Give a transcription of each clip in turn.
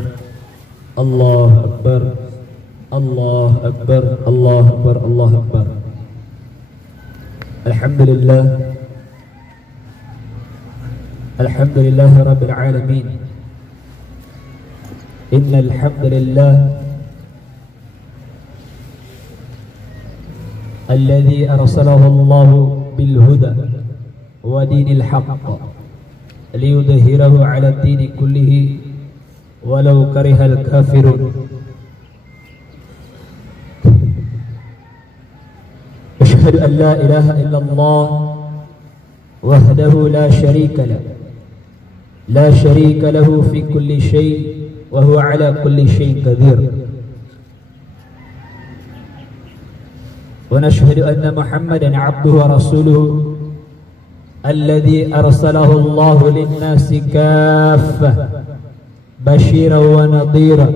أكبر الله أكبر الله أكبر الله أكبر الله أكبر. الحمد لله رب العالمين. إن الحمد لله الذي أرسله الله بالهدى ودين الحق ليظهره على الدين كله ولو كره الكافرون. أشهد أن لا إله إلا الله وحده لا شريك له في كل شيء وهو على كل شيء قدير. ونشهد أن محمدا عبده ورسوله الذي أرسله الله للناس كافة بشيرا ونظيرا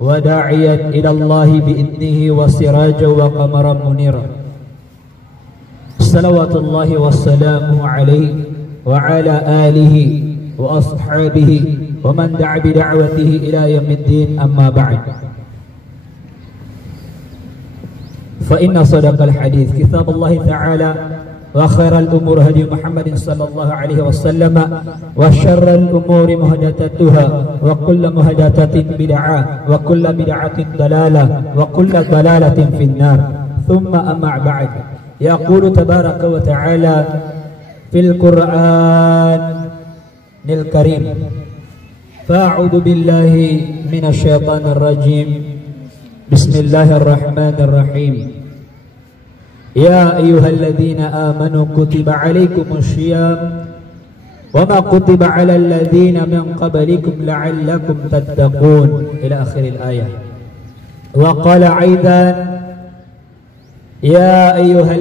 وداعيا إلى الله بإذنه وسراجا وقمرا منيرا. صلوات الله وسلامه عليه وعلى آله وأصحابه ومن دعا بدعوته إلى يوم الدين. أما بعد، فإن صدق الحديث كتاب الله تعالى وخير الأمور هدي محمد صلى الله عليه وسلم وشر الأمور محدثاتها وكل محدثة بدعة وكل بدعة ضلالة وكل ضلالة في النار. ثم أما بعد، يقول تبارك وتعالى في القرآن الكريم: فأعوذ بالله من الشيطان الرجيم. بسم الله الرحمن الرحيم. يا أيها الذين آمنوا كتب عليكم الصيام وما كتب على الذين من قبلكم لعلكم تتقون إلى آخر الآية. وقال أيضا: يا أيها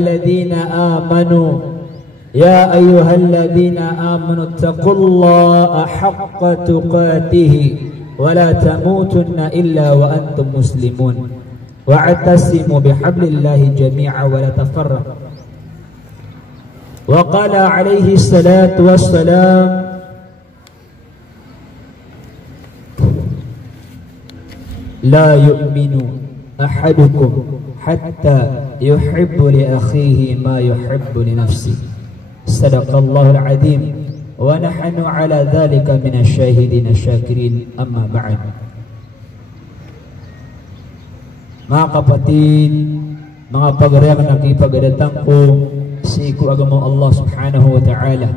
الذين آمنوا اتقوا الله حق تقاته ولا تموتن إلا وأنتم مسلمون واعتصموا بحبل الله جميعا ولا تفرقوا. وقال عليه الصلاة والسلام: لا يؤمن أحدكم حتى يحب لأخيه ما يحب لنفسه. صدق الله العظيم ونحن على ذلك من الشاهدين الشاكرين. أما بعد. Mga kapatid, mga pagreang nakipagadatan ko sa iku agama Allah subhanahu wa ta'ala.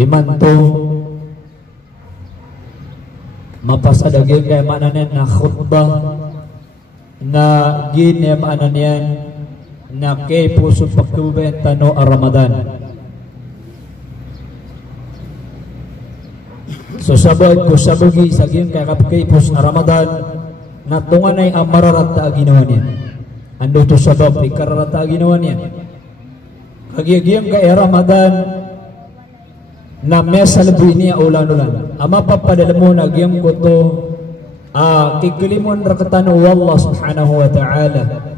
Imanto mapasadagin kay mananen na khutbah na gin mananen na kay puso pagkuben tano a Ramadan. So sabag ko sabugi sa giyang kay pus na Ramadan na tunganay ang mararata ginawa niya. Ando to sabab ikararata ginawa niya. Kagiyang kay Ramadan na mesal bu niya ulan-ulan. Ama papadala mo na giyang ko to kikulimon rakatano Allah subhanahu wa ta'ala.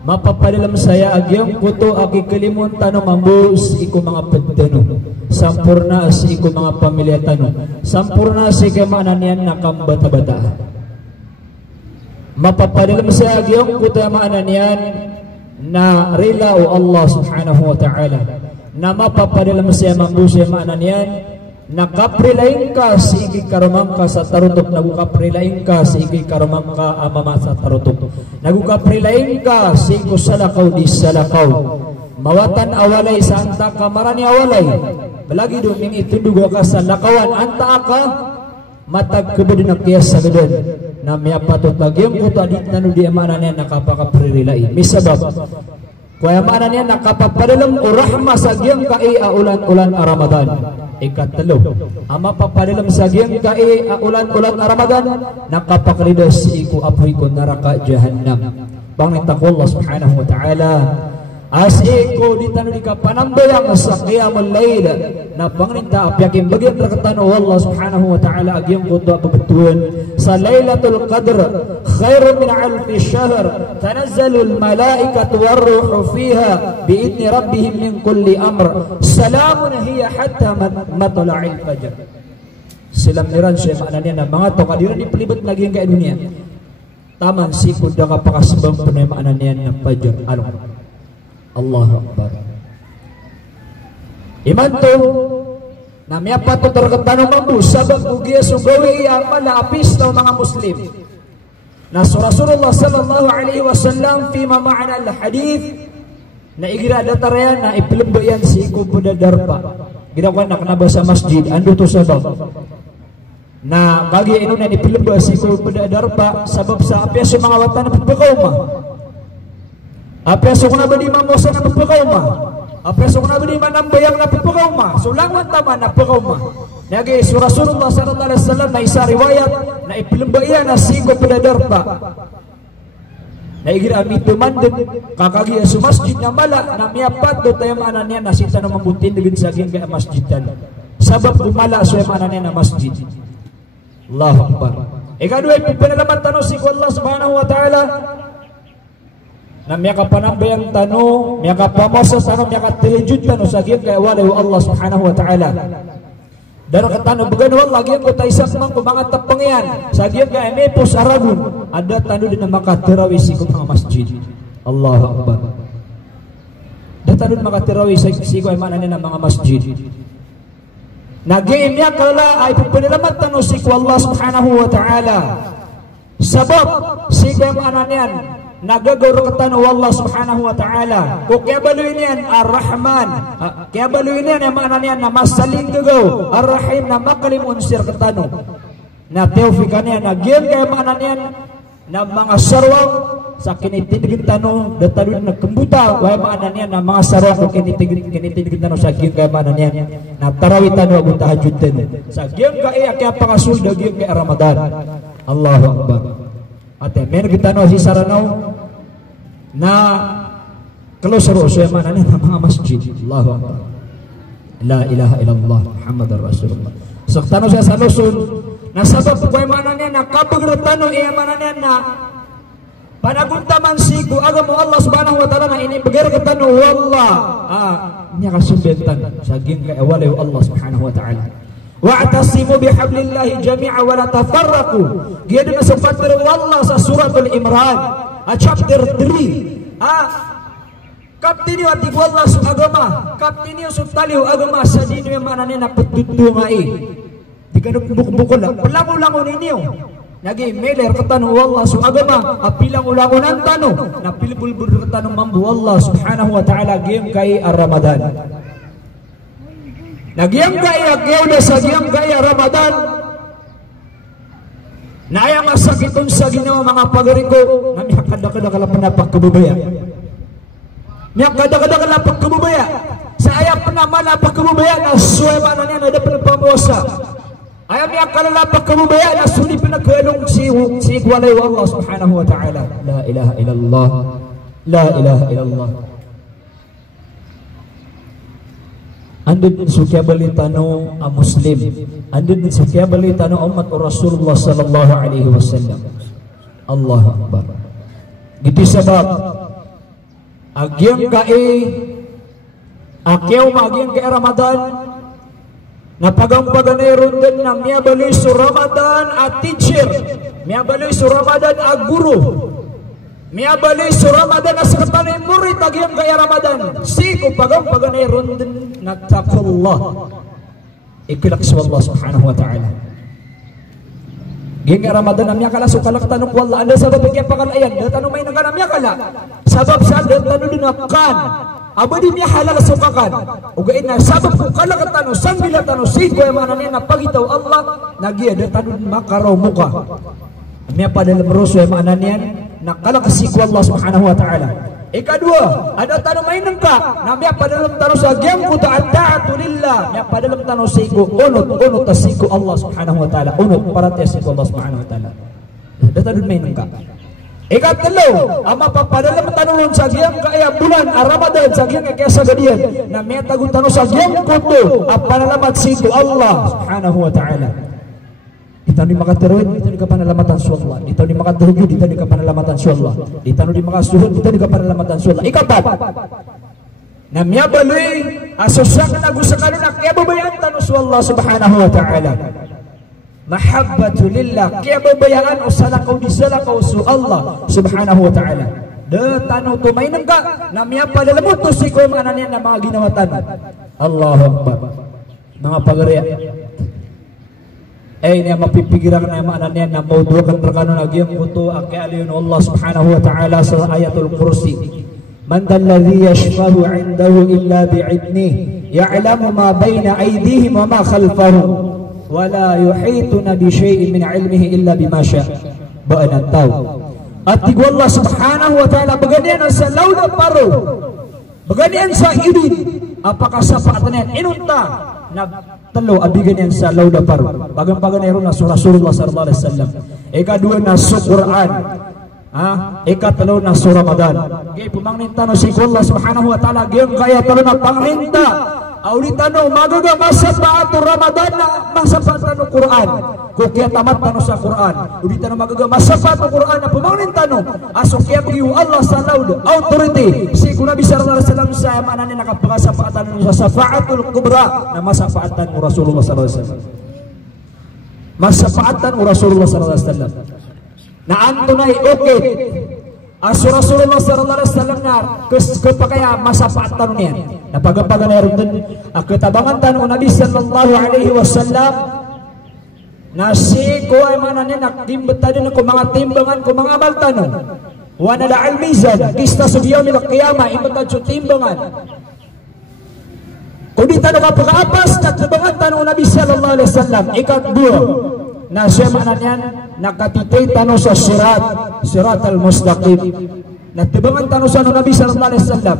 Mapapadalam saya agyang ko to kikulimon tano mambus iku mga pagtano. Sampurna si iku mga pamilya tano. Sampurna si kamanan yan nakambata-bata. Mapapadalam sa agyong kutamanan yan na rila o Allah subhanahu wa ta'ala. Na mapapadalam sa mambusi maanan yan nakaprilain ka si iki karumang ka sa tarutok. Nagukaprilain ka si iki karumang ka amama sa tarutok. Nagukaprilain ka si iku salakaw di salakaw. Mawatan awalay sa anta kamarani awalay. Balagi doon yung itundugo ka sa lakawan. Anta ka matag kubudin ang kiyas sa gadon na may apatot lagi yung kuto adit na nudi amanan yan nakapakapririlai. May sabab kaya amanan yan nakapapadalam o rahma sa giyang kai ulan-ulan a Ramadan. Ikatalo, ama papadalam sa giyang kai ulan-ulan a Ramadan nakapakridos si iku apoy ko naraka jahannam. Bangit ako Allah subhanahu wa ta'ala as iko di tanu di kapanambayang sa qiyamul lail na pangrinta apyakin bagian rakatano Allah subhanahu wa ta'ala agyang kuto betuan sa Lailatul Qadr khairun min alfi syahr tanazzalul malaikatu warruhu fiha biidni rabbihim min kulli amr salamun hiya hatta matla'il fajr. silamiran sa makna niya na mga to kadira di pelibat lagi yang kaya dunia taman si kuda kapakasbang punay makna niya na pajar along Allahu Akbar iman to namya pa to terketano mambu sabab ugia sugawi amal na apis ng mga Muslim na Rasulullah sallallahu alaihi wasallam fi ma'ana al-hadith na igira datarayan na ipilumbayan si iku pada darpa ginawa na kanaba sa masjid ando to sabab na bagi ino na ipilumba si iku pada darpa sabab sa apya sa mga watan na pagpakauma apya sa kuna ba di mamosa na pagpakauma apya sa kuna ba di manambayang na pagpakauma so langan tama na pagpakauma nagi Rasulullah sallallahu alaihi wasallam na isa riwayat na ipilumbayan na si iku pada darpa na igira amito mandin kakagiya sa masjid na mala na miyapat do tayo maanan niya na sita na mabutin digin sa aging kaya masjidan sabab bumala so yung maanan niya na masjid Allahu Akbar ikaduwa ipinalaman tanong si Allah subhanahu wa ta'ala na miyakapanambayang tanong miyakapamasa tanong miyakatilijud tanong sa aging kaya walay Allah subhanahu wa ta'ala dan katano bagano lagi ko tayo sakmang mga tapangyan sa diyan ka emepos aragun ada tanu din na makatirawi si ko mga masjid Allahu Akbar da tanu makatirawi si ko ay manan na mga masjid nagim ya kala ay pinalamat tanu si ko Allah subhanahu wa ta'ala sabab si ko manan yan nagagawro katano Allah subhanahu wa ta'ala kung kaya baluin yan ar-Rahman kaya baluin yan yung mga yan na masaling gagaw ar-Rahim na makalim unsir katano na teofikan yan nagyan kaya mga yan na mga sarwang sa kinitidigin tanong datalo na kembuta kaya mga yan na mga sarwang kung kinitidigin tanong sa gyang kaya mga yan na tarawit tanong agong tahajud tanong sa gyang kaya kaya pangasul na gyang kaya Ramadan Allahu Akbar ate men kita no si saranaw na kalau seru so yang mana mga masjid Allahu Akbar la ilaha illallah Muhammadar Rasulullah saktano sa salusun na sabab ko mana niya na kapagrutano iya mana niya na panaguntaman siku agamo Allah subhanahu wa ta'ala na ini beger katano wallah niya kasumbentan saging kay awalay Allah subhanahu wa ta'ala wa'tasimu bihablillahi jami'a wa la tafarraqu dia na sa fatir wallah sa suratul Imran chapter 3 kaptiniyo ati wallah sa agama kaptiniyo sa taliw agama sa dino yung manane na patutungai di ka bukbukol lang palangulangon ninyo nagi meler katano wallah sa agama apilangulangon ang tano na pilbulbul katano mambu Allah subhanahu wa ta'ala giyem kay Ramadan nagyang kaya gawda sa giyang kaya Ramadan na ay masakitun sa ginawa mga pagariko na may kada-kada kalapanapak kabubaya may kada-kada kalapag kabubaya sa ayaw panamalapak kabubaya na suway na niya na ada panapamosa ayaw may kalalapak kabubaya na suni pinagkalong si ikwalay wa Allah subhanahu wa ta'ala la ilaha illallah la ilaha illallah andun sukia balitano a Muslim andun sukia balitano umat Rasulullah sallallahu alaihi wasallam Allahu Akbar gitu sebab agyang kai akyaw magyang kai Ramadan napagampaganayron din na miya baloy su Ramadan at teacher miya baloy su Ramadan at guru miya baloy su Ramadan at sekretary murid agyang kai Ramadan si kupagampaganayron din nattaqullah ikilaks wallah subhanahu wa ta'ala geng Ramadan namya kala sukalak tanong wallah anda sabab kaya pakalayan da tanong may naganamya kala sabab sa da tanong dinakan abadi niya halal sukakan ugain na sabab kung kalak tanong sangbila tanong sigo yung mga niya napagitaw Allah nagiya da tanong makaraw muka namya pa dalam roso yung mga niya nakalak sigo Allah subhanahu wa ta'ala ikadua ada tanong may nangka namya pa dalam tanong sa gem ko ta'atu lillah namya pa dalam tanong sigo unot tasigo Allah subhanahu wa ta'ala unot para tasigo Allah subhanahu wa ta'ala ada tanong may nangka ikatlo ama pa dalam tanong sa gem kaya bulan Ramadan sa gem kaya sa gadiyan namya tagun tanong sa gem ko panalamat sigo Allah subhanahu wa ta'ala dito ni makataroid, dito ni kapanalamatan sa Allah. Dito ni makaturugyo, dito ni kapanalamatan sa Allah. Dito ni makasuhod, dito ni kapanalamatan sa Allah. Ikapat, na miyabaloy, asosak na gusto ka nila, kaya babayan tanong sa Allah subhanahu wa ta'ala. mahabbatu lillah, kaya babayaan usala kau disala kau su Allah subhanahu wa ta'ala. De tanu tumainen ka namya pada lemutus si ko mananya na mga ginawatan. Allahu akbar. Mga pagariya. Ini yang mapipigiran na mananya na maudhukan rakano lagi ang kuto akyalin Allah subhanahu wa ta'ala sa ayatul kursi. Man dalladhi yashfahu 'indahu illa bi'idnihi ya'lamu ma bayna aydihim wa ma khalfahum wa la yuhituna bi syai'in min 'ilmihi illa bima syaa. Ba'an tahu. At tigo Allah subhanahu wa ta'ala baganian sa lauda paro, baganian sa idin, apakah sapaatan yan inunta na telo abiganian sa lauda paro. Bagang-bagan na surah Rasulullah sallallahu alaihi wasallam. Ikadua na sa Quran, ikatlo na sa Ramadan. Gay pumangninta no si Allah subhanahu wa ta'ala gayong kaya talo na pangninta. Aulitano magaga masapaatu Ramadan na masapaatan Quran. Kaya tamat tano sa Quran. Aulitano magaga masapaatu Quran na pumangninta aso kaya pagiu Allah sa laud authority. Si Nabi sallallahu alaihi wasallam sa manane nakapagasapaatan sa safaatul kubra na masapaatan Rasulullah sallallahu alaihi wasallam. Masapaatan Rasulullah sallallahu alaihi wasallam. Na antunay okay. Aso Rasulullah sallallahu alaihi wasallam na kepakaya masapaatan niyan. Napagapagan na rin dun ketabangan tanu Nabi sallallahu alaihi wasallam na si ko ay mananya naktimbatan ko mga timbangan ko mga amal tanu wa nala al-mizan kista sa biyamil qiyamah imbatan sa timbangan kung di tanu kapag-apas na timbangan tanu Nabi sallallahu alaihi wasallam ikatdua na siya mananyan nakatitay tanu sa sirat al-mustaqim na tibangan tanu sa Nabi sallallahu alaihi wasallam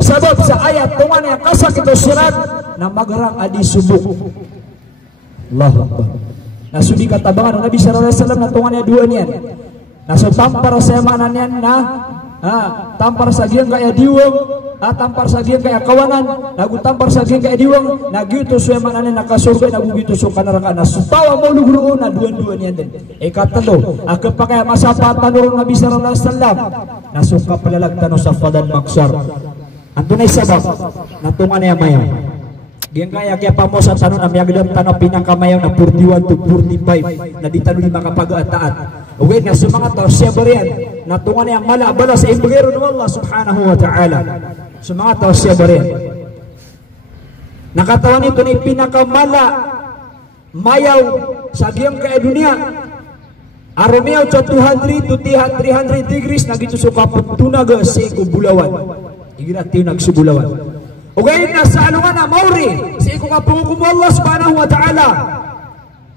sabab sa ayat tungan yang kasak itu sirat na magarang adi subuk. Allahu akbar. Na sudi katabangan Nabi sallallahu alaihi wasallam na tungan yang dua niyan. Na so tampar sa mananyan na tampar sa giang kaya diwang tampar sa giang kaya kawangan nagu tampar sa giang kaya diwang nagu sa mananyan nakasurga nagu gitu so kanaraka na supawa mo luguro na duan-duan niyan din. Ikatlo akapakaya masapatan Nabi sallallahu alaihi wasallam na suka palalagtan sa fadan maksar. Antunay sabab natungan na mayaw. Diyan kaya pa mo sa tanong na miyagdam tanong pinakamayaw na 41 to 45 na di tanong di makapag-ataat. Okay, na sa mga to siya bariyan natungan na malabala sa imbagero ng Allah subhanahu wa ta'ala. Sa mga to siya bariyan. Nakatawan ito na pinakamala mayaw sa diyang kaya dunia. Aramiyaw sa 200 to 300 degrees na gito sa kapuntunaga sa ikubulawan. Igirati nagsubulawan. Okay, nasa ano nga na mauri sa ikukapungukum Allah subhanahu wa ta'ala.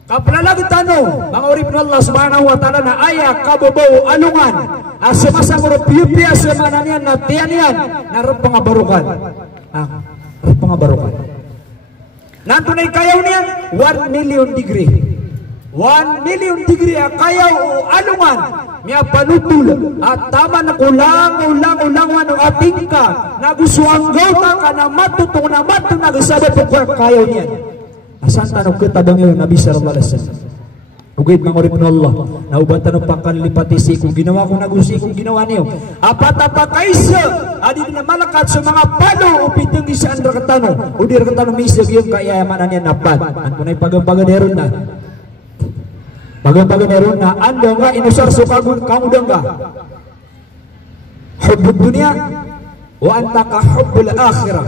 Kapalalag tanong mga urip ng Allah subhanahu wa ta'ala na aya kababaw alungan asumasa ngurupiyupya sa mananian na tiyan yan na rapangabarukan. Rapangabarukan. Nantunay kayaw niyan 1 million degree. 1 million degree kayaw o alungan miya panutul at tama na kulang o ating ka nagusuanggaw ka na matutong na matutong nagasabat o kayaw niyan. Asan tanong ketabang yung Nabi sallallahu alaihi wasallam. Ugid mangurip ng Allah na uban tanong pangkalipati si kung ginawa kong nagusi kung ginawa niyo apat kaisa adi na malakat sa mga palo upitong isaan rakatano o di rakatano misag yung kayamanan niya napad antunay pagampagan na Bagan-bagan na anda nga inusar sukagun kamu dangga hubbud dunia wa anta ka hubbul akhirah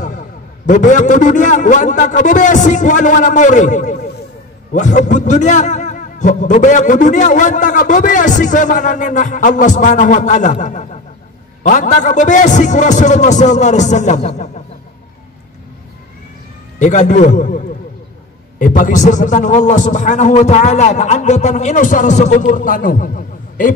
babaya ko dunia wa anta ka babaya si ku alwana mauri wa hubbud dunia babaya ko dunia wa anta ka babaya si ku mananin na Allah subhanahu wa ta'ala wa anta ka babaya si ku Rasulullah sallallahu alaihi wasallam. Ikadua pagisir ka tanong Allah subhanahu wa ta'ala na anda tanong inusar sa kumur tanong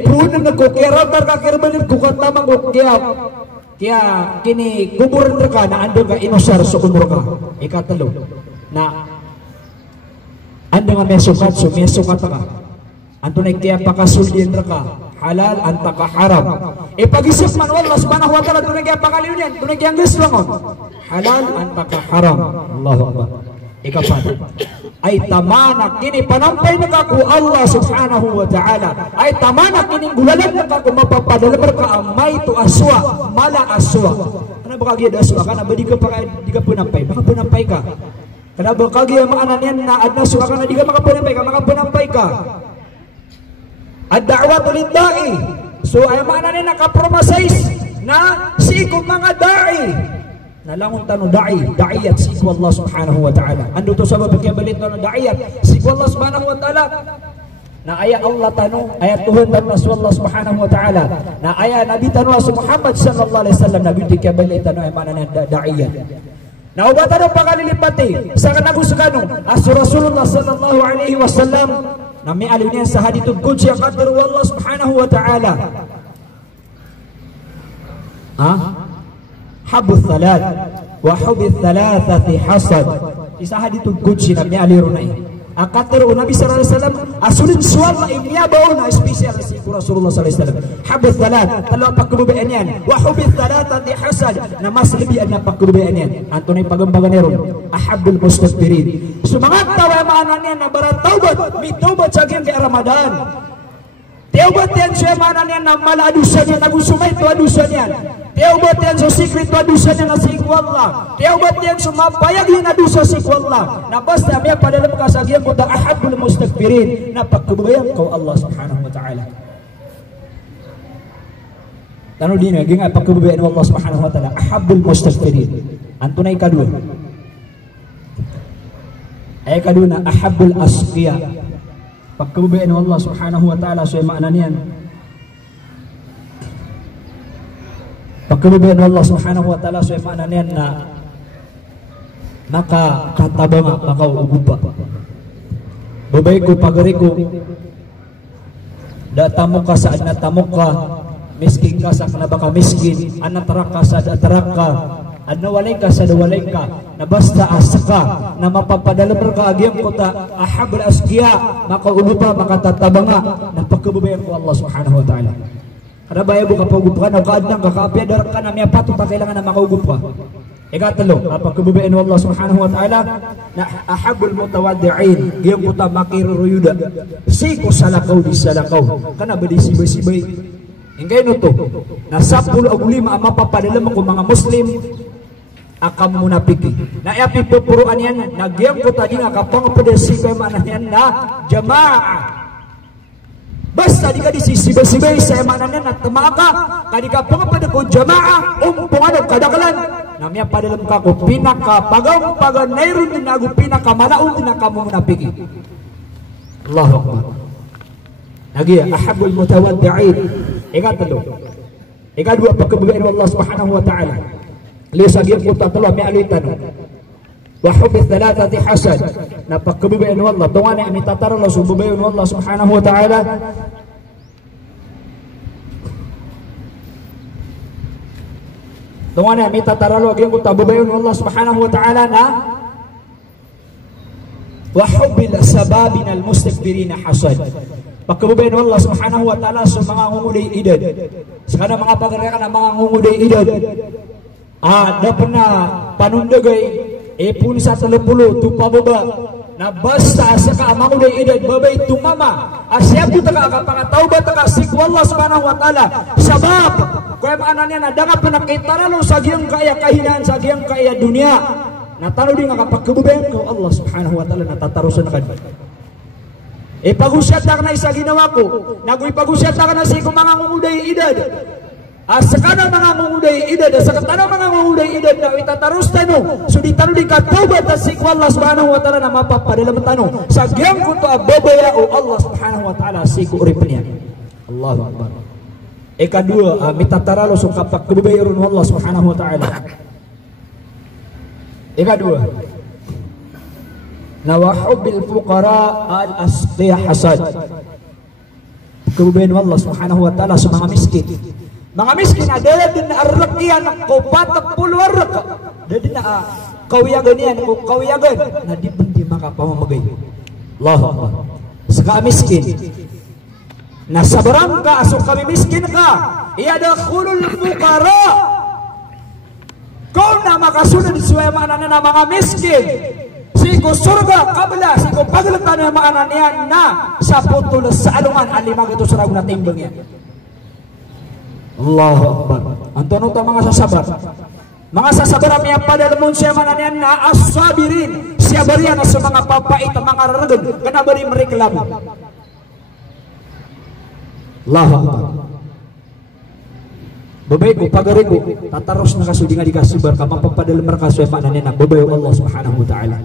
punan na ko kaya ratar ka kirbalin ko katamang ko kaya kini kuburan ka na anda ka inusar sa kumur ka. Ikatalo na anda nga may sukat ka antunay kaya pakasuldin ka halal anta ka haram pagisir man Allah subhanahu wa ta'ala tunay kaya pakaliunin tunay kaya gislangon halal anta ka haram. Allahu akbar. Ikapat ay tamanak kini panampay na ka ku Allah subhanahu wa ta'ala ay tamanak kini gulalan na ka ku mapapadalabar ka amay to aswa mala aswa. Ano ba kagiyad aswa ka na ba di ka punampay baka punampay ka Kenapa kagi yang maknanya na adna suakan di ka makapanambay ka. Ad-da'watu lid-da'i. So ay maknanya nakapromasais na sigo mga da'i. Nalangon tanong da'iyat sigo Allah subhanahu wa ta'ala. Ando to sabab kaya balit na da'iyat sigo Allah subhanahu wa ta'ala. Na ayat Allah tanong, ayat Tuhan dan Rasulullah subhanahu wa ta'ala. Na ayat Nabi tanong Rasul Muhammad sallallahu alaihi wasallam Nabi kaya balit tanong ay maknanya da'iyat. Na ubatan ang pakalilipati sa kanagusukano as Rasulullah sallallahu alaihi wasallam na may alin niya sa hadithul qudsi ang qadru Allah subhanahu wa ta'ala. Habu thalat wa hubi thalathati hasad. Isa hadithul qudsi na may alin runay. Akatir Nabi sallallahu alaihi wasallam asulin suwalla imyabauna spesial si Rasulullah sallallahu alaihi wasallam. Habis salat kalau pagkubaan yan wa hubi thalathati hasad na mas lebih na pagkubaan yan. Antunay pagambagan neron ahabul mustasbirin. Sumangat tawa maananya na barataubat mitaubat sa kay Ramadan. Teubat yan siya maananya na maladusan yan nagusumay to adusan yan. Teubat yan sa secret to adusan yan na sikwalla. Teubat yan sumapayag yan adusa sikwalla. Na basta may padalam kasagyan ko da ahabul mustakbirin na pagkubayan ko Allah subhanahu wa ta'ala. Tanong din nga pagkubayan Allah subhanahu wa ta'ala ahabul mustakbirin. Antunay kadua. Ay kadua na ahabul asqiya. Pagkubayan Allah subhanahu wa ta'ala so makna niyan. Pagkubayan Allah subhanahu wa ta'ala so makna niyan na maka katabanga maka ugupa. Babay ko pagari ko datamo ka sa natamo ka miskin ka sa kanabaka miskin anatarak ka sa datarak ka adnawalay ka sa dawalay ka na basta asaka na mapapadalam ka agyang kota ahabul asqiya makaugupa makatatabanga na pagkubayan ko Allah subhanahu wa ta'ala. Kada bayo ka pagugup ka na kaadnang kakapya darak ka na may pato ta kailangan na makaugup ka. Ikatlo, pagkubayan ko Allah subhanahu wa ta'ala na ahabul mutawaddi'in gyang kota makiruruyuda siko salakaw di salakaw kana ba di sibay-sibay. Ingay no to na 10 og 5 ang mapapadalam ko mga Muslim akam munapiki. Na iapi pupuruan yan, nagyang ko tadi nga kapang pedesibay mana yan na jamaah. Basta di ka disisibay-sibay sa mana yan na temaka, kadi kapang pedeko jamaah, umpungan ang kadakalan. Namya padalam ka ko, pinaka pagang nairun din ako, pinaka malaun din na kamu munapiki. Allahu Akbar. Lagi ahabul mutawaddi'in. Ikatlo. Ikadua pagkabagaan Allah subhanahu wa ta'ala. Lisagyan ko tatlo may alitan wa hubi thalathati hasad na pagkabayan wallah tungan ay mitataro sububayan wallah subhanahu wa ta'ala tungan ay mitataro gyud ko tabubayan wallah subhanahu wa ta'ala na wa hubi sababin al mustakbirin hasad pagkabayan wallah subhanahu wa ta'ala sa mga nguguday edad sa kana mga pagrekan ng mga nguguday edad dapat na panundagay pun sa 30 tupababa na basta sa kaamanguday edad babay tumama asyap ito kakapangataw ba taka sikwallah subhanahu wa ta'ala sabab kaya maananya na danga pinakitaralo sa giyang kaya kahinaan sa giyang kaya dunia natalo din nga kapagkabubayan ko Allah subhanahu wa ta'ala natatarusan na kanil pag-usyat na ka na isa ginawa ko nag-ipag-usyat na ka na sa mga nguguday edad Sakana mga nguguday edad, sakatana mga nguguday edad na itatarus tano, so di tano di katubat at sikwa Allah subhanahu wa ta'ala na mapapadalam tano. Sa giyang kunto ababaya o Allah subhanahu wa ta'ala siku urip niya. Allahu Akbar. Ikadua, mitataralo so kapag kubabayarun Allah subhanahu wa ta'ala. Ikadua, nawahubil fuqara al-asqiya hasad. Kubabayan Allah subhanahu wa ta'ala sa mga miskin. Mga miskin ada din arrakian ko patak pulwarrak dadi na kawiyagan yan ko kawiyagan na di bendi makapamamagay Allahu Akbar sa miskin na sabarang ka asok kami miskin ka iyadakhulul fuqara kung na makasunod suway mana na mga miskin siko surga kabla siko paglatan na mga niyan na sa putulos sa alungan alimang ito sarag na timbang yan Allahu Akbar. Antonong ta mga sasabat. Mga sasabaram niya padalamun siya mananian na as-sabirin. Siya bariya na sa mga papait at mga raragan. Kana bari mereklamo. Allahu Akbar. Babay ko, pagari ko, tataros na kaso di nga di kasubar ka, mapapadalam mereka suya mananian na babay Allah subhanahu wa ta'ala.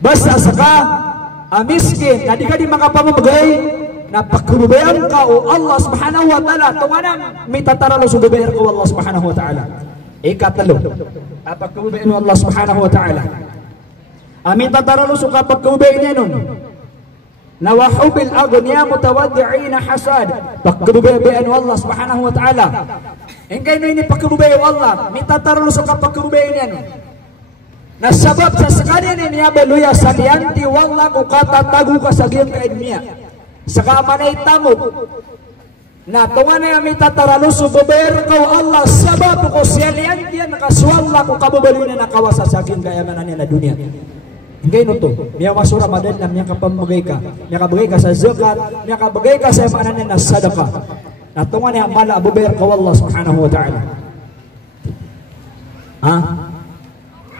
Basta saka, miskin, na di ka di makapamamagay, na pagkubayan ka o Allah subhanahu wa ta'ala, tunganang may tataralo sa babayar ko Allah subhanahu wa ta'ala. Ikatalo, pagkubayan mo Allah subhanahu wa ta'ala. Amin tataralo sa pagkubayan niya nun. Nawahubil agonya mutawaddi'ina hasad. Pagkubayan mo Allah subhanahu wa ta'ala. Engkay no ini pagkubayan Allah, may tataralo sa pagkubayan niya nun. Nasabab sa sakanya niya beluya salianti wallah ko katatago ka sa giyang kaidmiya. Saka manay tamog na tungan na may tataralo sa babayar ko Allah sabab ko salianti nakaswalla ko kababalo na nakawasa sa giyang kayaman niya na dunia. Hingga no to, niya masura madan na niya kapamagay ka. Niya kabagay ka sa zakat, niya kabagay ka sa imanan niya na sadaka. Na tungan niya mala babayar ko Allah subhanahu wa ta'ala.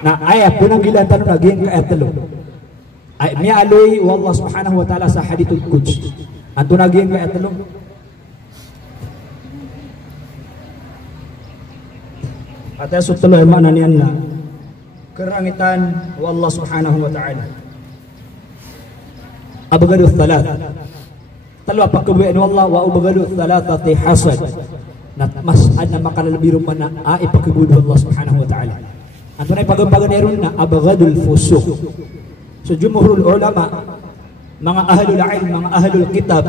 Na ayat punang gilan tanong naging kaayat talo. Ay mialoy wallah subhanahu wa ta'ala sa hadithul quds. Anto naging kaayat talo. At aso talo ay mananian na kerangitan wallah subhanahu wa ta'ala. Abagadu thalat. Talo pagkubuan wallah wa abagadu thalatati hasad. Na mas na makalalabirum man na ipagkubuan Allah subhanahu wa ta'ala. Anto na pagampagan meron na abagadul fusuq. So jumhurul ulama, mga ahlul ilm, mga ahlul kitab,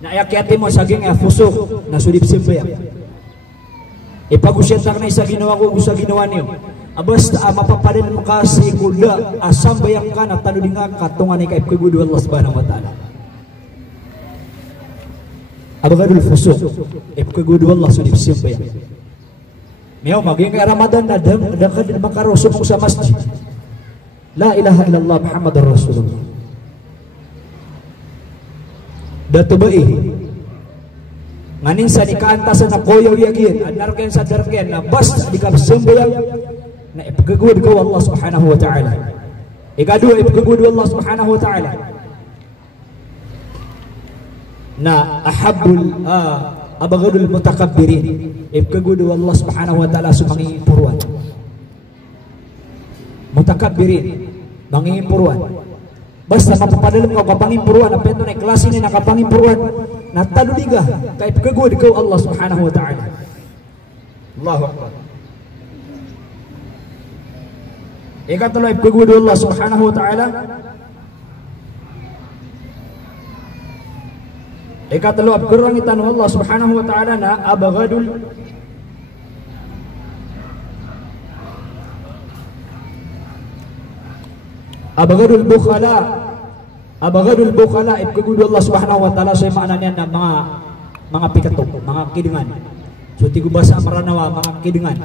na ayakyati mo sa ging fusuq na sulip simbayan. Ipagusyan ta na isa ginawa ko sa ginawa niyo. Basta mapapadin mo kasi kuda asambayang ka na tanudin nga katungan ikay pagkubudu Allah subhanahu wa ta'ala. Abagadul fusuq, ipagkubudu Allah sulip simbayan. Miyaw maging kay Ramadan na ka din makarusok sa masjid. La ilaha illallah Muhammadur Rasulullah. Dato ba nganin sa nikaantasan na koyaw yagin anarken sa darken na basta di ka sembayang na ipagagud ko Allah subhanahu wa ta'ala. Ikadua ipagagud Allah subhanahu wa ta'ala na ahabbul abagadul mutakabbirin. Ipkagudu Allah subhanahu wa ta'ala sa mga impuruan. Mutakabbirin, mga impuruan. Basta mapapadalam ka kapangimpuruan, na pento na klase ni nakapangimpuruan, na taluliga, kaya ipkagudu ka Allah subhanahu wa ta'ala. Allahu Akbar. Ikatuloy, ipkagudu Allah subhanahu wa ta'ala. Ikatlo abkurangitan Allah subhanahu wa ta'ala na abagadul bukhala ipkagudu Allah subhanahu wa ta'ala sa maana niya na mga pikatok, mga kidingan. So tigo basa maranawa mga kidingan.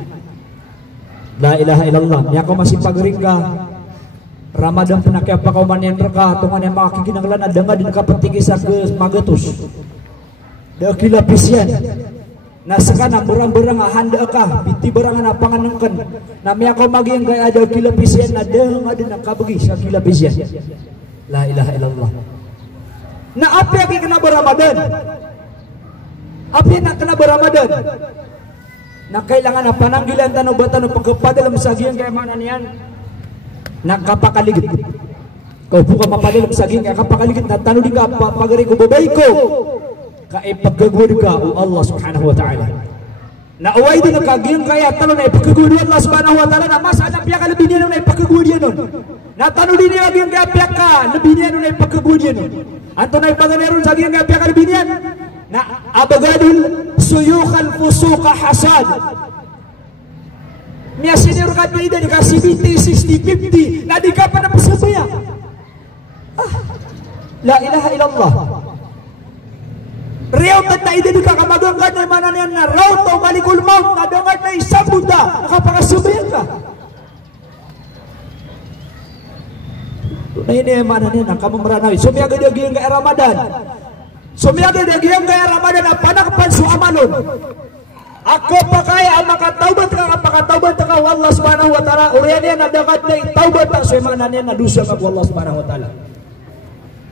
La ilaha illallah. Niya ko masipagring ka Ramadan penakya pakauman yang mereka tungan yang makikinanglan adanga din kapatigi sa magatus. Da kilapisian. Na sakana berang-berang handa ka biti berangan apanganengken. Na miya ko maging kay ada kilapisian na deung adin nakabagi sa kilapisian. La ilaha illallah. Na apa yang kena beramadan? Apa yang kena beramadan? Na kailangan na pananggilan tanong batan pagkapadalam sa giyang kay mananian. Nakapakaligid. Kau buka mapadalam sa giyang kapakaligid na tanong di ka pagari ko babay ko. Kaipagkagud ka o Allah subhanahu wa ta'ala. Na uway din ang kagiyang kaya tanong na ipagkagud Allah subhanahu wa ta'ala na mas anak piya ka lebih niya na ipagkagud yan nun. Na tanong din niya kagiyang kaya piya ka lebih niya na ipagkagud yan nun. Anto na ipagameron sa giyang kaya piya ka lebih niya na abagadul suyukan fusuka hasad. Miya senior ka niya dikasih 50, 60, 50 na di ka pa napasabaya. La ilaha illallah. Riyaw na ida di ka kamagang ka na manan na raw to malikul maut na dangat na isang buta kapakasabayan ka. Na ini manan na kamamranawi. Sumiyaga dagiyang kaya Ramadan. Sumiyaga dagiyang kaya Ramadan na panakpan su amalon. Ako pa kaya ang makataubat ka ku Allah Subhanahu wa taala uryan na dakat na taubat ta sa manan na dusa ka ku Allah Subhanahu wa taala.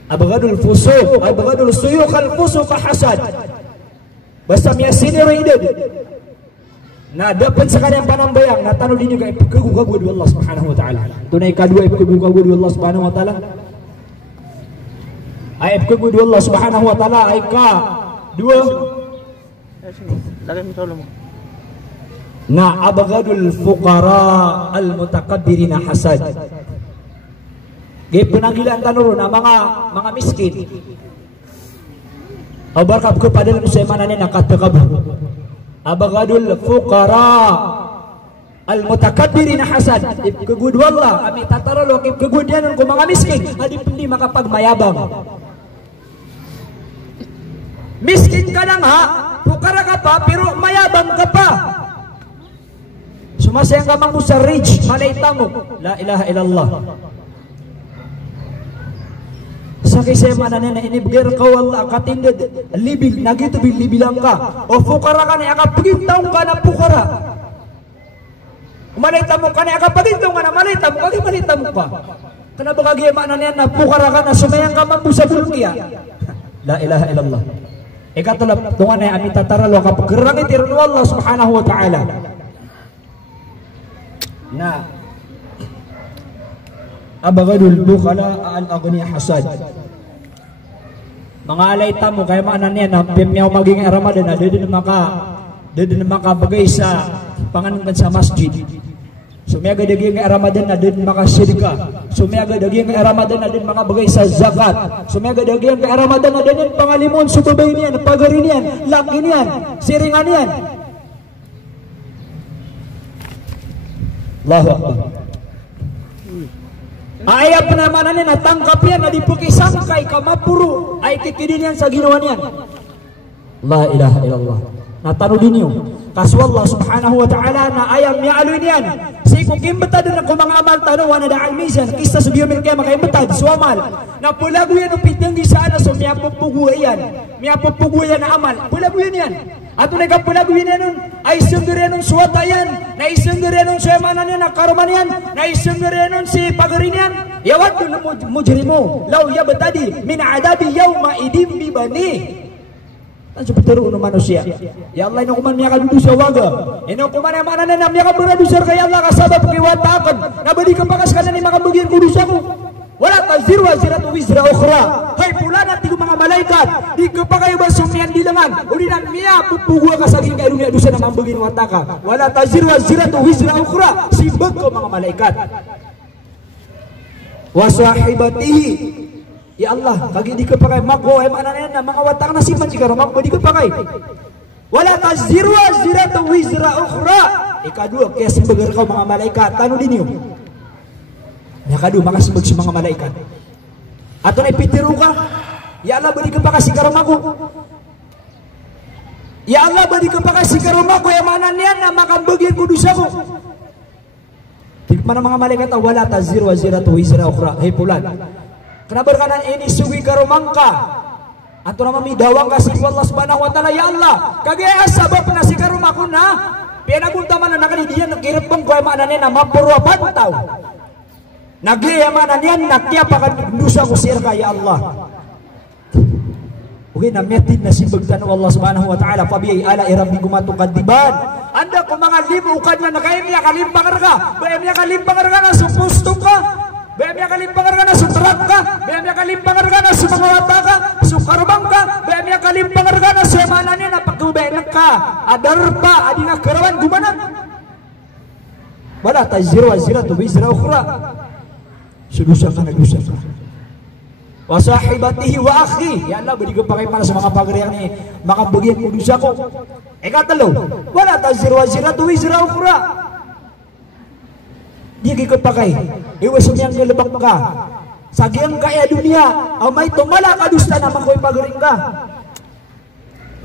Abghadul fusuq, abghadul suyuq al fusuq hasad. Basta miya siniro ided. Na dapat sekalian panambayang na tanong din kay pagkagugagod Allah Subhanahu wa taala. Tunay kadua pagkagugagod Allah Subhanahu wa taala. Ay pagkagugod Allah Subhanahu wa taala ay ka dua lagi mo mo. Na abghadul fuqara al mutakabbirina hasad. Gay penanggilan tanuro na mga miskin. Abarkab kepada manusia mana ni nakatakabur. Abghadul fuqara al mutakabbirina hasad. Kegud wallah ami tataralo kegudian ko mga miskin adi pendi makapagmayabang. Miskin ka lang ha, pukara ka pa pero mayabang ka pa. Sumasayang ka mang sa rich, malaita mo. La ilaha illallah. Sa kisay manan na inibgir ka wala katindad libil, nagito bilibilang ka. O pukara ka na akapagintaw ka na pukara. Malaita mo ka na akapagintaw ka na malaita mo, kagi malaita mo pa. Kana ba kagi manan yan na pukara ka na sumayang ka mang sa bulkiya. La ilaha illallah. Ikatulap tungan na amin tataralo kapag gerangin tirun Allah Subhanahu wa ta'ala. Na abghadul bukhala al-aghniya hasad. Mga alay tamo kaya maanan yan na pimiyaw maging Ramadan na dito makabagay sa panganunan sa masjid. Sumiyaga daging Ramadan na din makasidika. Sumiyaga daging Ramadan na din makabagay sa zakat. Sumiyaga daging Ramadan na din pangalimon subabay niyan, pagarin niyan, laki niyan, siringan niyan. Allahu Akbar. Ayap naman na natangkap yan na dipukisangkay kamapuro ay kikidin yan sa ginawa niyan. La ilaha illallah. Natano din yun. Kaso Allah Subhanahu wa ta'ala na ayam ya'aluin yan. Si kung kimbata doon ako mga amal tanong wana da'al mizan. Kista sa biyomil kaya makaimbata so amal. Na pulago yan o pitang di sana so miyapupuguay yan. Miyapupuguay yan na amal. Pulago yan. Ato na kapulago yan nun. Ay sunggurin nun suwata yan. Na isunggurin nun suyamanan yan. Nakaruman yan. Na isunggurin nun si pagarin yan. Yawad doon mujrimu. Law yabatadi min adabi yawma idim bibani. Tan seperti itu manusia. Ya Allah ino kuman miya kadudu sa waga. Ino kuman yang mana na miya kabradusar kay Allah kasabab kiwatakan. Nabadi ka pakas kana ni makabagyan ko dusa ko. Wala taziru waziratu wizra ukhra. Hay pulana ti mga malaikat. Di ka pa kayo basumian dilangan. Uli nang miya pupugwa ka saging kay dunia dusa na mambagin wataka. Wala taziru waziratu wizra ukhra. Sibag ko mga malaikat. Wa sahibatihi. Ya Allah, kagi di kepakai mako mana na mga watak na siman jika romak di kepakai. Wala taziru waziratu wizra ukhra. Ikadua kaya simbagar kau mga malaikat tanu dinyo. Ya kadu maka simbag si mga malaikat. Ato na ipitiru ka. Ya Allah badi kepakai si karomako. Ya Allah badi kepakai si karomako ya mana niyan na makambagin kudusa ko. Di mana mga malaikat wala taziru waziratu wizra ukhra. Hey pulan. Kenapa kanan ini suwi karomangka atau nama midawang kasih Allah Subhanahu wa ta'ala ya Allah kagaya sabab na si karomakuna pinabunta man na nakalidiyan nakirepang ko emanannya nama purwa pantaw nagli emanannya nakya pakan dusa ko sirka ya Allah uwi na metin na simbagtan Allah Subhanahu wa ta'ala fabiay ala irabbikum atukadiban anda ko mga limukan na nakayemya kalimpangar ka bayemya kalimpangar ka na supustong ka Bayamnya kalimpangar ka na sutrak ka, bayamnya kalimpangar ka na sumangawata ka, sukarubang ka, bayamnya kalimpangar ka na sumananya na pagkubenak ka, adar pa, adi nga karawan gumanan. Wala taziru waziratu wizra ukhra. Sudusa ka nagdusa ka. Wa sahibatihi wa akhi. Ya Allah beri ko pakai para sa mga pagriyan ni makabagyan ko dusa ko. Ikatalo, wala taziru waziratu wizra ukhra. Dia ikut pakai iwas yang gelebak ka sagyang kaya dunia amay tumala kadusta na makoy pagaring ka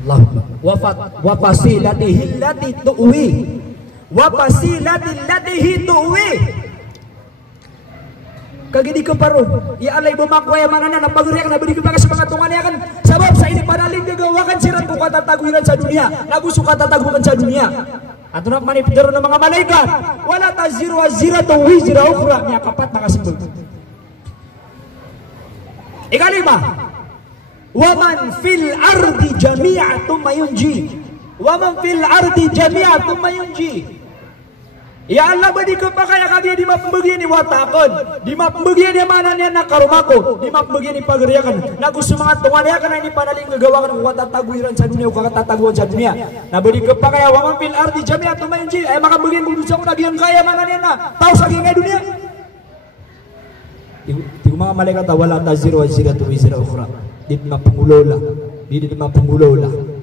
Allah wa fasilatihi allati tuwi wa fasilati allati tuwi kagidi ka paro ya alay bumakway manana na pagaring na beri ka sa mga tungan ya kan sabab sa ini panaling gagawakan siran ko katataguran sa dunia nagusuka tataguran sa dunia Ato na manipidaro ng mga malaikat. Wala taziru waziratu wizra ukhra. Niya kapat nakasimbol. Ikalima. Waman fil ardi jami'a thumma yunji. Waman fil ardi jami'a thumma yunji. Ya Allah badi ko pa kaya kagaya di mapembagi ni watakon, di mapembagi ni mana niya nakarumako, di mapembagi ni pagriyakan. Na gusto mga tungan niya kana ni panaling gagawakan ko tatagwiran sa dunia o kakatataguan sa dunia. Na badi ko pa kaya waman fil ardi jami'a thumma yunji. Ay makabagin kung gusto ko nabiyan kaya mana niya na tao sa gingay dunia. Di mga malaikat wala taziru waziratu wizra ukhra. Di mapengulola, di mapengulola.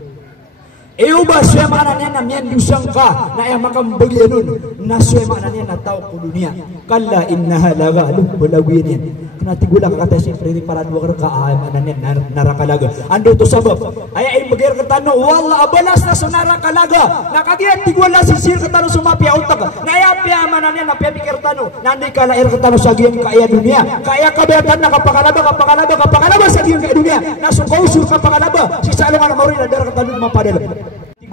Iuba suya makana niya na miyan dusang ka na yung makambagyan nun na suya makana niya na tao ko dunia. Kala innaha laga balawin yan. Kanatigulang kata siyempre rin para duwag ka makana niya narakalaga. Ando to sabab. Ay magir ka tano wala abalas na sa narakalaga. Nakagiyat tigwala sisir ka tano sumapya utak. Nayapya makana niya na piyapikir tano. Nandi ka lair ka tano sa giyang kaya dunia. Kaya kabayatan na kapakalaba sa giyang kaya dunia. Nasukausul kapakalaba. Si salungan na maurin na darang ka tano mapadala.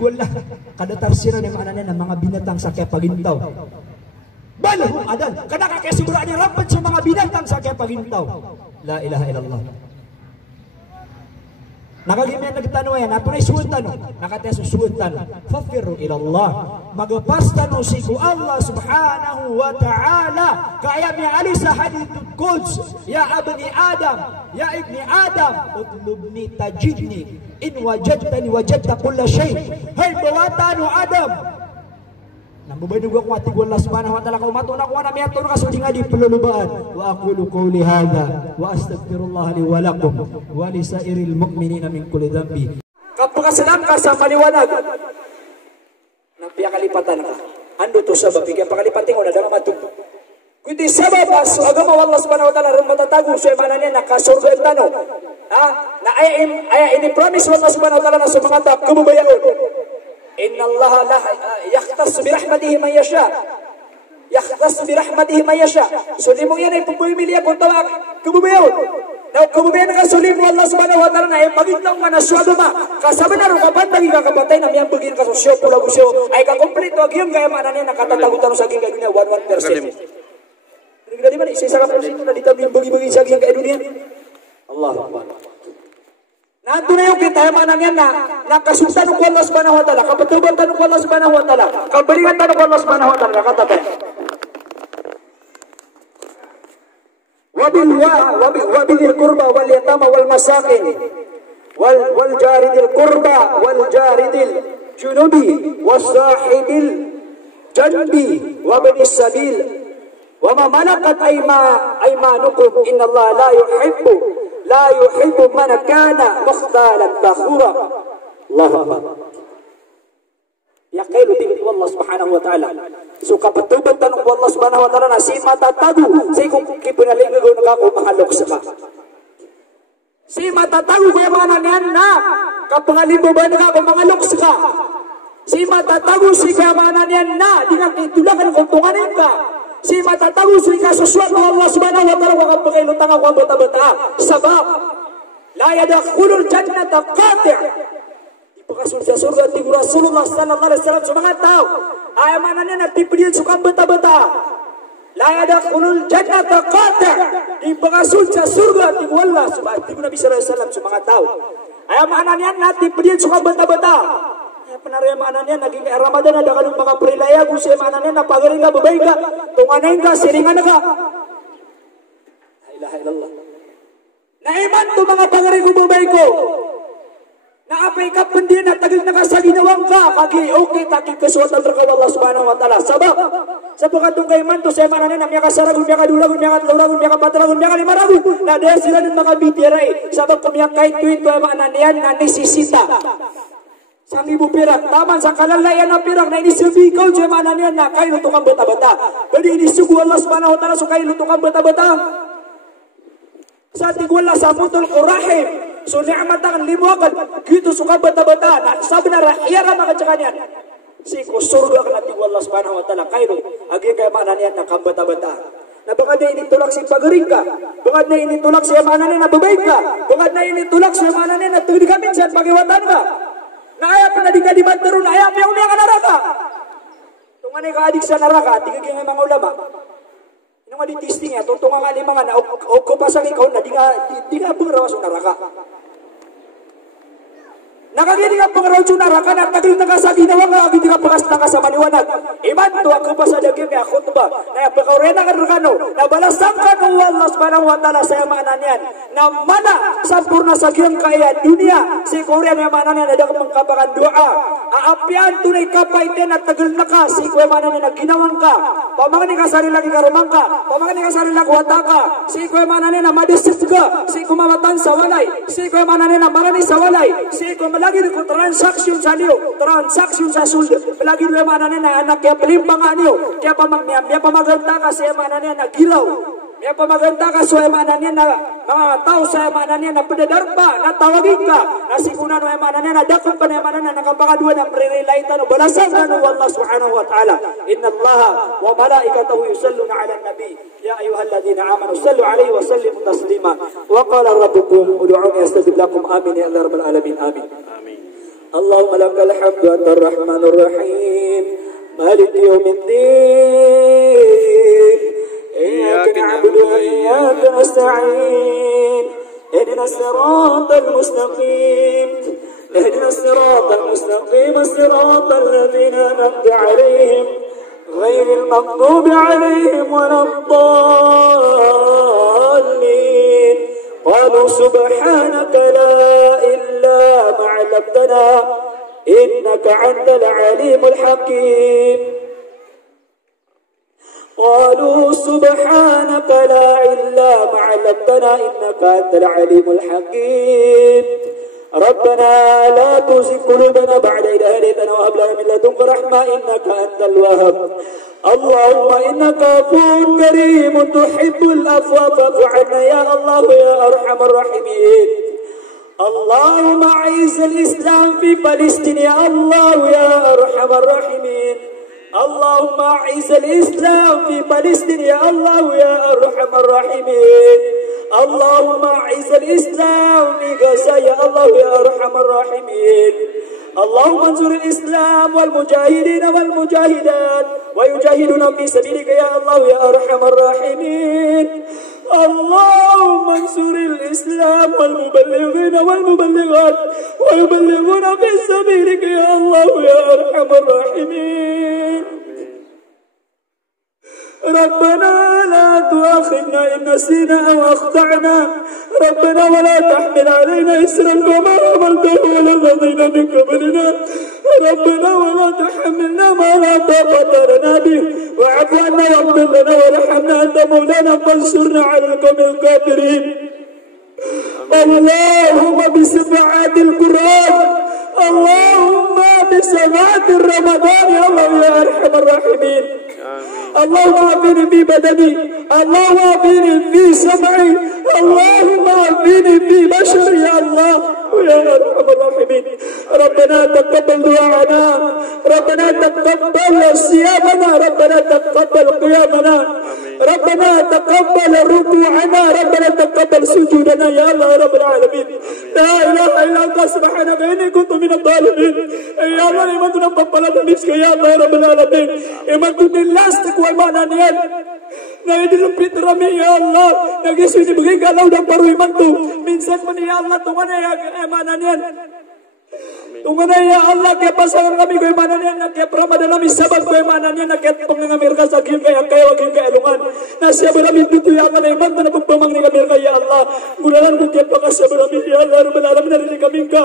Wala kada tarsiran ng mga mga binatang sa kapagintaw. Balahu adan kada kakasibura ni rapat sa mga binatang sa kapagintaw. La ilaha illallah. Nakagimyan nagtanong yan, ato na isuwan tanong, nakataya sa suwan tanong, fafiru ilallah, magapas tanong si ku Allah subhanahu wa ta'ala, kaya may alis sa hadithul Quds, ya abni Adam, ya ibni Adam, utlubni tajidni, in wajadtani wajadta kulla shay, hay bawatan o Adam, nambabanog ako ating Allah subhanahu wa ta'ala kaumato na kuha na may ato na kasuli nga di pelulubaan wa aqulu qawli hadha wa astaghfirullah li wa lakum wa li sairil mu'minina min kulli dhanbi. Kapakasalam ka sa maliwanag napiya kalipatan ka ando to sabab bigyan pakalipating o nadang matug kundi sabab aso agama Allah subhanahu wa ta'ala rin matatago sa imanan niya nakasurga ang tanong na ay ini-promise Allah subhanahu wa ta'ala na sumangata kabubayaon. Inna Allah la yakhtas bi rahmatihi man yasha. Yakhtas bi rahmatihi man yasha. Suli mo yan ay pagpumili ako tawag kabubayaw. Na kabubayan ka suli mo Allah subhanahu wa ta'ala na ay magintang manaswado ma. Kasabanar ka bantagi ka kapatay na miyang bagin ka sosyo pula gusyo ay ka kompleto ag yung kaya manan na katatagutan sa gingay dunia 1%. Hindi ba isa ka porsyento na dito yung bagi-bagi sa gingay dunia? Allahu Akbar. Nanto na yung kitayamanan yan na nakasunta ng Allah subhanahu wa ta'ala, kapatuban tanong Allah subhanahu wa ta'ala, kabalikan tanong Allah subhanahu wa ta'ala, nakatatay. Wabil kurba wal yatama wal masakin wal jaridil kurba wal jaridil junubi was sahibil janbi wabinis sabil wa ma malakat aymanukum inna Allah la yuhibbu man kana mukhtalan fakhura. Allahu Akbar. Ya kailu tingin Allah subhanahu wa ta'ala. So kapatuban tanong Allah subhanahu wa ta'ala na si matatago sa ikong kipinalingago na kako mahalok sa ka. Si matatago kaya mga nanyan na kapangalibuban na kako mahalok sa ka. Si matatago si kaya mga nanyan na di nga kitulakan kung tunganin ka. Si matatago si kasuswat ng Allah subhanahu wa ta'ala wakang pagkailutang ako ang bata-bata. Sabab, la yadakhulul jannata qati' ipakasul sa surga ti Rasulullah sallallahu alaihi wasallam sa mga tao. Ay manan na tipidin sukang bata-bata. La yadakhulul jannata qati' ipakasul sa surga ti Allah subhanahu ti Nabi sallallahu alaihi wasallam sa mga tao. Ay manan na tipidin sukang bata-bata. Penaraya manannya naging kaya Ramadan ada kalung mga prilaya gusay manannya napagaling ka babay ka tunganayin ka siringan ka la ilaha illallah naiman to mga pagaling ko babay ko naapay ka pendiyan na tagal na ka sa ginawang ka kagi okay takik kesuatan terkaw Allah subhanahu wa ta'ala sabab sa pagkatong kaiman to sa manannya na miya kasaragun miya kadulagun miya katlauragun miya kapataragun miya kalimaragun na dahil sila ng mga bitiray sabab kamiyak kahit tuwin to ay mananyan na nisisita sang ibu pirak, taman sa kalalayan na pirak na inisabikaw siya manan yan na kayo lutukang bata-bata. Pwede inisugu Allah subhanahu wa ta'ala so kayo lutukang bata-bata. Sa tigwala sa mutol kurahim, so ni'amatan limuakan, gitu suka bata-bata, na sabi na rahiyara makatsaka niyan. Si kusurga ka na tigwala Allah subhanahu wa ta'ala, kayo agi kayo manan yan na kang bata-bata. Na baka na initulak si pagaring ka, baka na initulak siya manan yan na babay ka, baka na initulak siya manan yan na tuwid kami siya pagiwatan ka. Na ayap na di ka di bantaron, ayap yung umiyak ka naraka. Tungan ay kaadik sa naraka, tigaging ang mga ulama. Ino nga di testing ya, tuntungan nga lima nga na, o kupasang ikaw na, di nga pangarawas ng naraka. Nakagini nga pangarawas ng naraka, na tagil na ka sa ginawa nga, hindi ka pakas na ka sa maliwanag. Iman to, ako pa sa daging kaya khutba, na pagkaurena ka rukano, na balasang ka ng Allah subhanahu wa ta'ala sa yamanan yan, na mana sampurna sa kiyang kaya dunia, si Korea na yamanan yan, na mengkapakan doa, aapian tunay kapay din at tagil na ka, si Korea yamanan yan, na ginawang ka, pamangani ka sarili lagi karumang ka, pamangani ka sarili lagi wata ka, si Korea yamanan yan, na madisis ka, si kumamatan sa walay, si Korea yamanan yan, na marani sa walay, si Korea lagi ko transaksyon sa niyo, transaksyon sa suldo, lagi ko yamanan yan, na anak kaya pelimpangan niyo, kaya pamaganda ka sa yamanan yan, na gilaw, kaya pamaganda ka sa yamanan yan, na mga tao sa yamanan yan, na padadarpa, na tawagin ka, na sikunan ng yamanan yan, na dakot pa na yamanan yan, na kapakaduan ng pre-relaitan, balasan ka ng Allah subhanahu wa ta'ala. Inna Allah wa malaikatahu yusalluna ala nabi, ya ayyuhalladhina amanu sallu alaihi wa sallimu taslima, wa qala rabbukum ud'uni astajib lakum, amin ya Allah rabbal alamin, amin. اللهم لك الحمد أنت الرحمن الرحيم مالك يوم الدين إياك نعبد وإياك نستعين اهدنا الصراط المستقيم اهدنا الصراط المستقيم الصراط الذين أنعمت عليهم غير المغضوب عليهم ولا الضالين قالوا سبحانك لا إلا ما علمتنا إنك أنت العليم الحكيم قالوا سبحانك لا إلا ما علمتنا إنك أنت العليم الحكيم ربنا لا تزغ قلوبنا بعد إذ هديتنا وهب لنا من لدنك رحمة إنك أنت الوهاب اللهم إنك عفو كريم تحب العفو فاعف عنا يا الله يا أرحم الراحمين اللهم أعز الإسلام في فلسطين يا الله يا أرحم الراحمين اللهم أعز الإسلام في فلسطين يا الله يا أرحم الراحمين اللهم أعز الإسلام في غزة يا الله يا أرحم الراحمين اللهم انصر الإسلام والمجاهدين والمجاهدات ويجاهدون في سبيلك يا الله يا أرحم الراحمين اللهم انصر الإسلام والمبلغين والمبلغات ويبلغون في سبيلك يا الله يا أرحم الراحمين ربنا لا تؤاخذنا إن نسينا أو أخطأنا ربنا ولا تحمل علينا إسرا كما حملته على الذين من قبلنا ربنا ولا تحملنا ما لا طاقة لنا به واعف عنا واغفر لنا وارحمنا أنت مولانا فانصرنا على القوم الكافرين اللهم بسبعات القرآن اللهم بسبعات رمضان يا الله يا أرحم الراحمين اللهم عافني في بدني اللهم عافني في سمعي اللهم عافني في بشري يا الله يا أرحم الراحمين ربنا تقبل دعاءنا ربنا تقبل صيامنا ربنا تقبل قيامنا ربنا تقبل ركوعنا ربنا تقبل سجودنا يا الله رب العالمين لا إله إلا أنت سبحانك إني كنت من الظالمين يا الله لمن تنبقل نفسك يا الله رب العالمين إمن تنلاستك والمعنانيات naidilupit rami ya Allah nagising dibigay galaw ng paruy man to minsan man ya Allah tungan ya emanan yan tungan ya Allah kaya pasangan kami ko emanan yan kaya pramada namin sabag ko emanan yan kaya pangangamir ka sa akin kaya wagin ka elungan nasya namin dito ya Allah na iman na pagpamang ni kamir ka ya Allah gulalan ko kaya pakasya namin ya Allah rumal alam narinig kami ka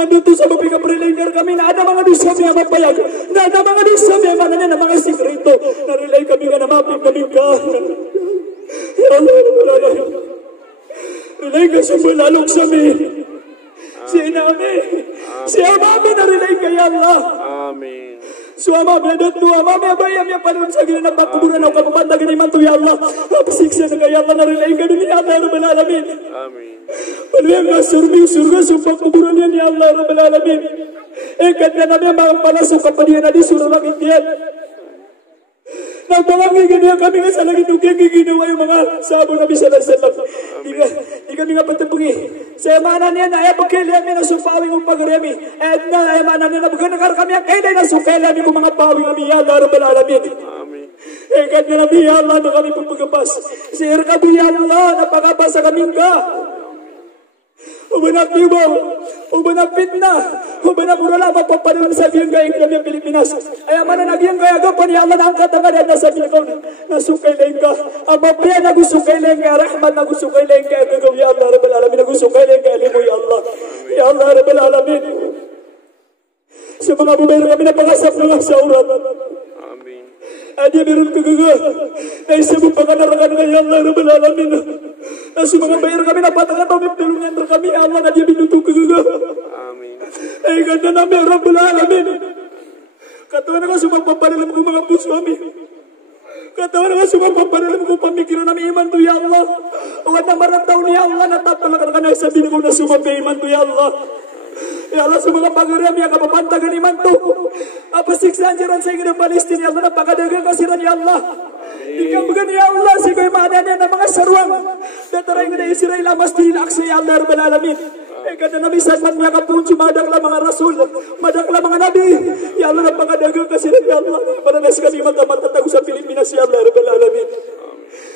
andun to sa mapika prelinger kami na ada mga disami ang mapayag na ada mga disami ang emanan yan na mga sikrito narilay kami ka na mapik kami ka ya Allah rumal alam rilay ka sa bulalong sami si inami si amami narilay ka ya Allah amin so amami datu amami abayam ya palun sa gina nagpakuburan ako kapapantagin iman to ya Allah pasiksa na kaya Allah narilay ka din ya Allah rumal alamin amin paluyang na surga sumpah kuburan yan ya Allah rumal alamin kanya namin mga palasok kapadiyan na di surang ikiyan nagtawangi ganyan kami nga sa langit nung ginawa yung mga sabo na bisa ng salat di kami nga patapungi Saya mana niya na epakili kami na supawing upagremi. Edna ay mana niya na bukanakar kami ang kailay na sukailami ko mga pawing kami. Ya Allah Rabbal Alamin. Amin. Kanya nabi ya Allah na kami pagpagabas. Sir ka bu ya Allah na pagabas sa kaming ka. Ubanap tibaw, ubanap fitnah, ubanap urala magpapaluan sa biyang gayang kami ang Pilipinas. Ay mana nagyang gaya gapan ya Allah na angkat ang ganyan na sa Pilipinas. Nasukay lang ka. Ang mapaya na gusukay lang ka. Rahman na gusukay lang ka. Gagaw ya Allah Rabbal Alamin na gusukay lang ka. Alimu ya Allah. Ya Allah Rabbal Alamin. Sa mga bumayro kami na pangasap ng sa urat. Amin. Adi meron kagaga. Na isa mo pagkanarakan ka ya Allah Rabbal Alamin. Na sa mga bayro kami na patangan kami tulungan kami ya Allah na di binutong kagaga. Amin. Ay ganda namin Rabbal Alamin. Katawa na ka sumagpapanilam ko mga puso kami. Katawa na ka sumagpapanilam ko pamikiran namin iman to ya Allah. O at namaramdaw ni Allah na tatalakan ka na sabihin ko na sumagpay iman to ya Allah. Ya Allah sa mga pagariam yang kapapantagan iman to. Apa siksaan jaran sa ingin Palestina ya Allah na pagadagang kasiran ya Allah. Ikaw bagan ya Allah si ko'y maananya na mga sarwang. Dataray nga na Israel amas dinaksa ya Allah Rabbal Alamin. Kada nabi saat niya kapunso madakla mga rasul, madakla mga nabi. Ya Allah na pagadagang kasiran ya Allah. Para nas kami matatatago sa Pilipinas ya Allah Rabbal Alamin.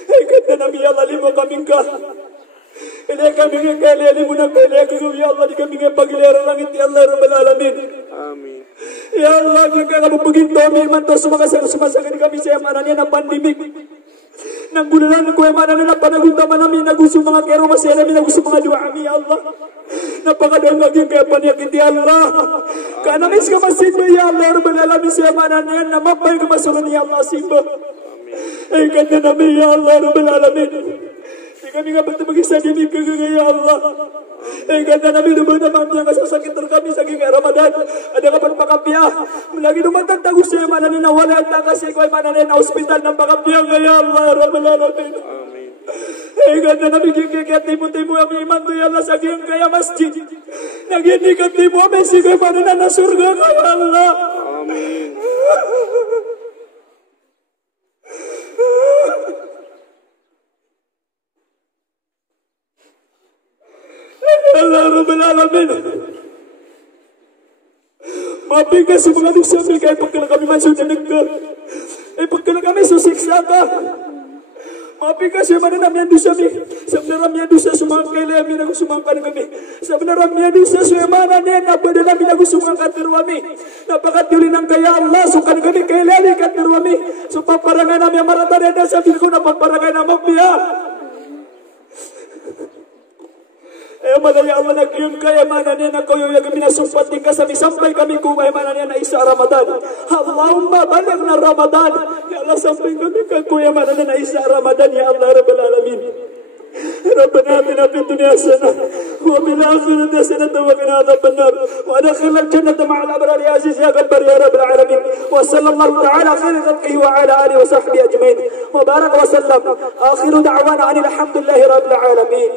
Kada nabi ya Allah limo kaming ka. Ini kami ngekali mo na kali ako ya Allah di kami ngepagilera langit ya Allah Rabbal Alamin. Amin. Ya Allah jika kamu begitu iman to sumasagan kami sa mananya na pandemik. Nang gunalan ko ay mananya na panaguntaman namin na gusto mga kero masaya namin na gusto mga dua kami ya Allah. Napakadang lagi kaya panyakit ya Allah. Kanamis ka masimba ya Allah Rabbal Alamin sa mananya na mapay kamasuran ya Allah simba. Ay kanya namin ya Allah Rabbal Alamin. Kami nga bagtabagin sa dinig kagaya Allah. Ay ganda namin naman naman niya kasasakit kami sa gingay Ramadan. Ada kapan pakapya. Lagi naman tagtago siya manan na wala na kasi ko ay manan na hospital ng pakapya kaya Allah Rabbal Alamin. Amin. Ay ganda namin kikikit tibo-tibo ang iman to ya Allah sa gingay masjid. Naginikat tibo ang sige manan na surga kaya Allah. Amin. Allah Rabbal Alamin. Mabigas sa mga nagsabi kaya pagkala kami masunod ka. Ay pagkala kami susiksa ka. Mabigas yung mananamyan doon sa mi. Sa mananamyan doon sa sumang kailangan na gusumangkan kami. Sa mananamyan doon sa sumana niya na pwede namin na gusumangkan terwami. Napakatuli ng kaya Allah. Sukan kami kailangan ka terwami. So paparangay namin ang marata na sabi ko na paparangay namin biya. Eh mana ya Allah nagyun kaya mana niya na kayo yung minasumpati ka sa misampay kami kung ay mana niya na isa Ramadan. Allahumma balag na Ramadan. Ya Allah sampay kami ka kuya mana niya na isa Ramadan ya Allah Rabbal Alamin. ربنا آتنا في الدنيا حسنة وفي الآخرة حسنة وقنا عذاب النار وأدخلنا الجنة مع الأبرار يا عزيز يا غفار يا رب العالمين وصلى الله تعالى خير خلقه وعلى آله وصحبه أجمعين وبارك وسلم آخر دعوانا أن الحمد لله رب العالمين.